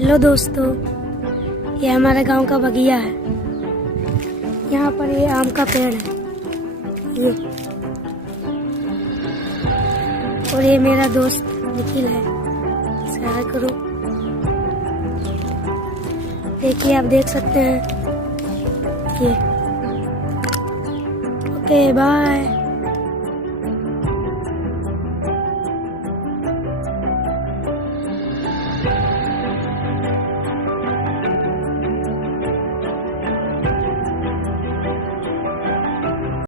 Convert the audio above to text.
Hello दोस्तों, ये हमारे गांव का बगिया है। यहाँ पर ये आम का पेड़ है ये, और ये मेरा दोस्त निखिल है। शेयर करो, देखिए आप देख सकते हैं ये। Okay bye.